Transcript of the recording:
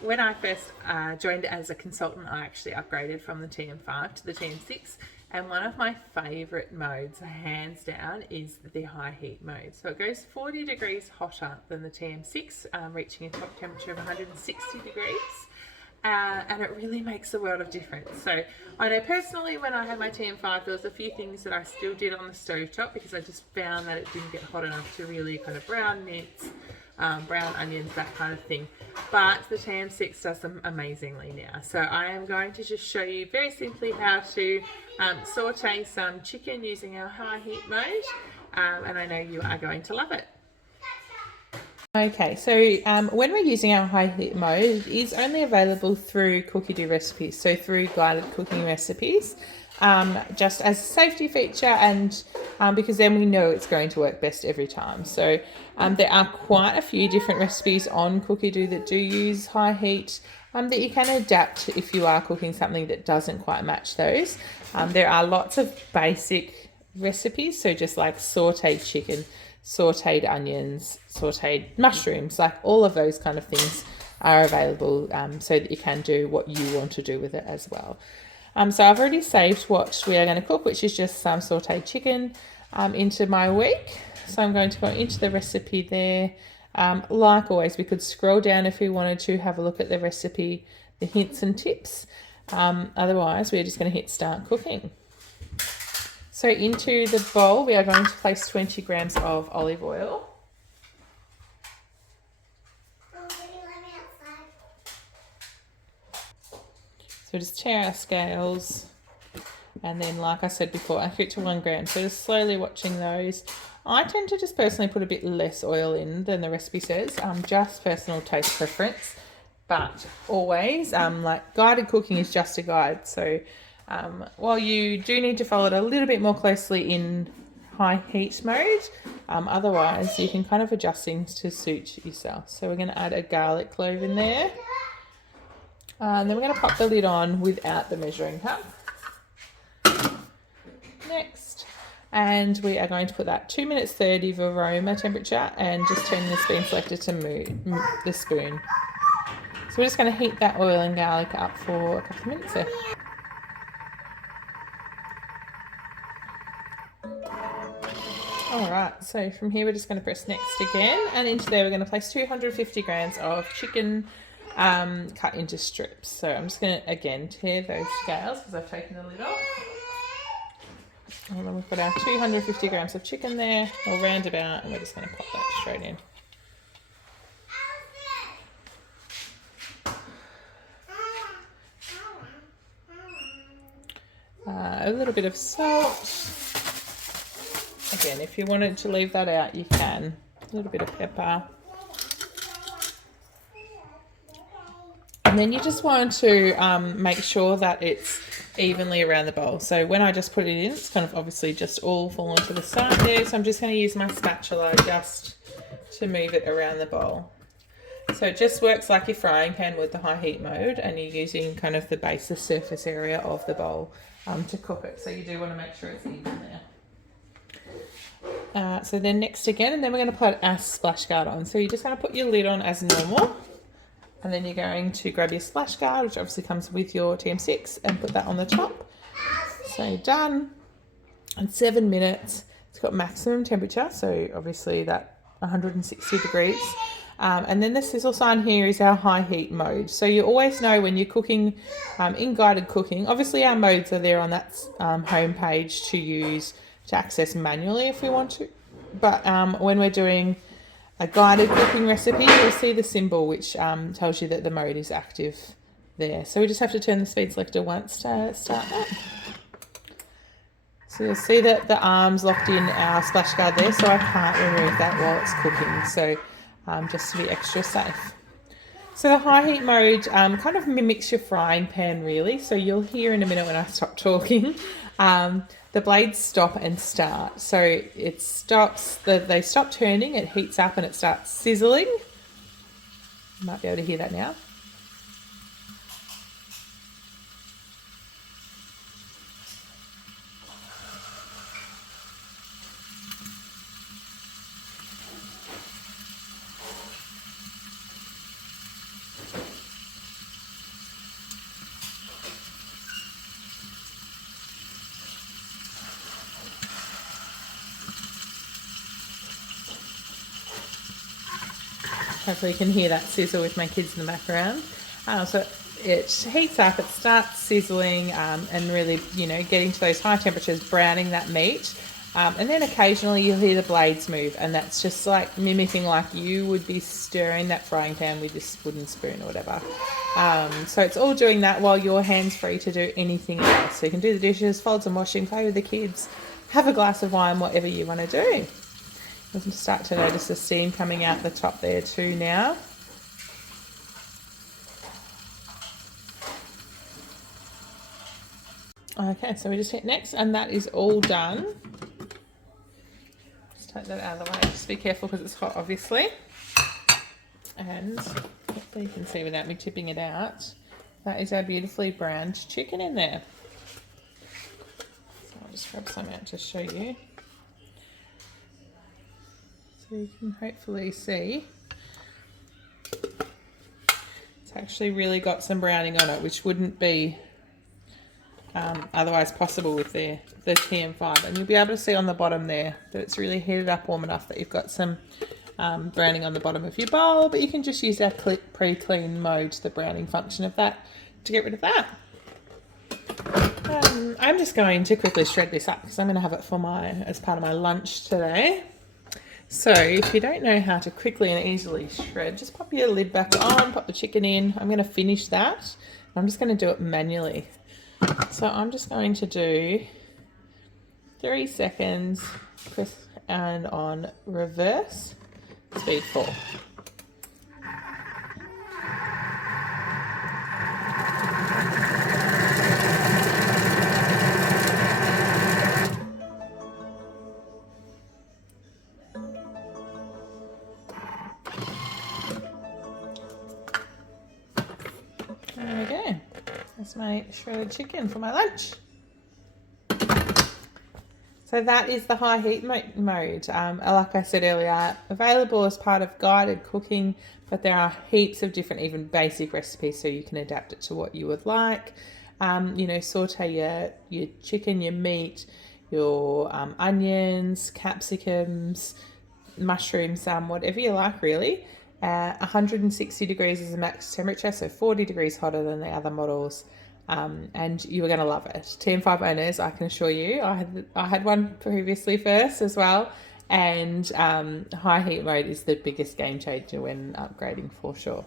when I first joined as a consultant, I actually upgraded from the TM5 to the TM6. And one of my favourite modes, hands down, is the high heat mode. So it goes 40 degrees hotter than the TM6, reaching a top temperature of 160 degrees. And it really makes a world of difference. So I know personally when I had my TM5, there was a few things that I still did on the stovetop because I just found that it didn't get hot enough to really kind of brown mince, brown onions, that kind of thing. But the TM6 does them amazingly now. So I am going to just show you very simply how to saute some chicken using our high heat mode. And I know you are going to love it. Okay, so when we're using our high heat mode, it is only available through Cookidoo recipes, so through guided cooking recipes, just as a safety feature and because then we know it's going to work best every time. So there are quite a few different recipes on Cookidoo that do use high heat that you can adapt if you are cooking something that doesn't quite match those. There are lots of basic recipes, so just like sauteed chicken, sauteed onions, sauteed mushrooms, like all of those kind of things are available so that you can do what you want to do with it as well. So I've already saved what we are going to cook, which is just some sauteed chicken into my week. So I'm going to go into the recipe there. Like always, we could scroll down if we wanted to have a look at the recipe, the hints and tips. Otherwise, we're just going to hit start cooking. So into the bowl, we are going to place 20 grams of olive oil. So just tear our scales. And then, like I said before, I it to 1 gram. So just slowly watching those. I tend to just personally put a bit less oil in than the recipe says, just personal taste preference. But always, like guided cooking is just a guide. So while you do need to follow it a little bit more closely in high heat mode, otherwise you can kind of adjust things to suit yourself. So we're going to add a garlic clove in there. And then we're going to pop the lid on without the measuring cup. Next. And we are going to put that 2 minutes 30 of aroma temperature and just turn the spoon selector to move the spoon. So we're just going to heat that oil and garlic up for a couple of minutes there. Alright, so from here we're just going to press next again, and into there we're going to place 250 grams of chicken cut into strips. So I'm just going to again tear those scales because I've taken the lid off. And then we've got our 250 grams of chicken there, or roundabout, and we're just going to pop that straight in. A little bit of salt. Again, if you wanted to leave that out, you can. A little bit of pepper. And then you just want to make sure that it's evenly around the bowl. So when I just put it in, it's kind of obviously just all fallen to the side there. So I'm just going to use my spatula just to move it around the bowl. So it just works like your frying pan with the high heat mode, and you're using kind of the base, the surface area of the bowl to cook it. So you do want to make sure it's even there. So then next again, and then we're going to put our splash guard on. So you're just going to put your lid on as normal, and then you're going to grab your splash guard, which obviously comes with your TM6, and put that on the top. So done. And 7 minutes. It's got maximum temperature, so obviously that 160 degrees. And then the sizzle sign here is our high heat mode. So you always know when you're cooking in guided cooking, obviously our modes are there on that home page to use to access manually if we want to. But when we're doing a guided cooking recipe, you'll see the symbol which tells you that the mode is active there. So we just have to turn the speed selector once to start that. So you'll see that the arm's locked in our splash guard there, so I can't remove that while it's cooking. So just to be extra safe. So the high heat mode kind of mimics your frying pan really. So you'll hear in a minute when I stop talking, the blades stop and start. So it stops, they stop turning, it heats up and it starts sizzling. You might be able to hear that now. Hopefully you can hear that sizzle with my kids in the background. So it heats up, it starts sizzling and really, you know, getting to those high temperatures, browning that meat. And then occasionally you'll hear the blades move, and that's just like mimicking like you would be stirring that frying pan with this wooden spoon or whatever. So it's all doing that while your hand's free to do anything else. So you can do the dishes, fold some washing, play with the kids, have a glass of wine, whatever you want to do. You can start to notice the steam coming out the top there too now. Okay, so we just hit next, and that is all done. Just take that out of the way. Just be careful because it's hot, obviously. And hopefully you can see without me tipping it out, that is our beautifully browned chicken in there. So I'll just grab some out to show you. So you can hopefully see it's actually really got some browning on it, which wouldn't be otherwise possible with the TM5. And you'll be able to see on the bottom there that it's really heated up warm enough that you've got some browning on the bottom of your bowl, but you can just use our pre-clean mode, the browning function of that, to get rid of that. I'm just going to quickly shred this up because I'm going to have it for as part of my lunch today. So if you don't know how to quickly and easily shred, just pop your lid back on, pop the chicken in. I'm going to finish that. I'm just going to do it manually. So I'm just going to do 3 seconds, press and on reverse, speed 4. There we go. That's my shredded chicken for my lunch. So that is the high heat mode. Like I said earlier, available as part of guided cooking, but there are heaps of different, even basic recipes, so you can adapt it to what you would like. You know, saute your chicken, your meat, your onions, capsicums, mushrooms, whatever you like really. 160 degrees is the max temperature, so 40 degrees hotter than the other models. And you are going to love it. TM5 owners, I can assure you, I had one previously first as well, and high heat mode is the biggest game changer when upgrading for sure.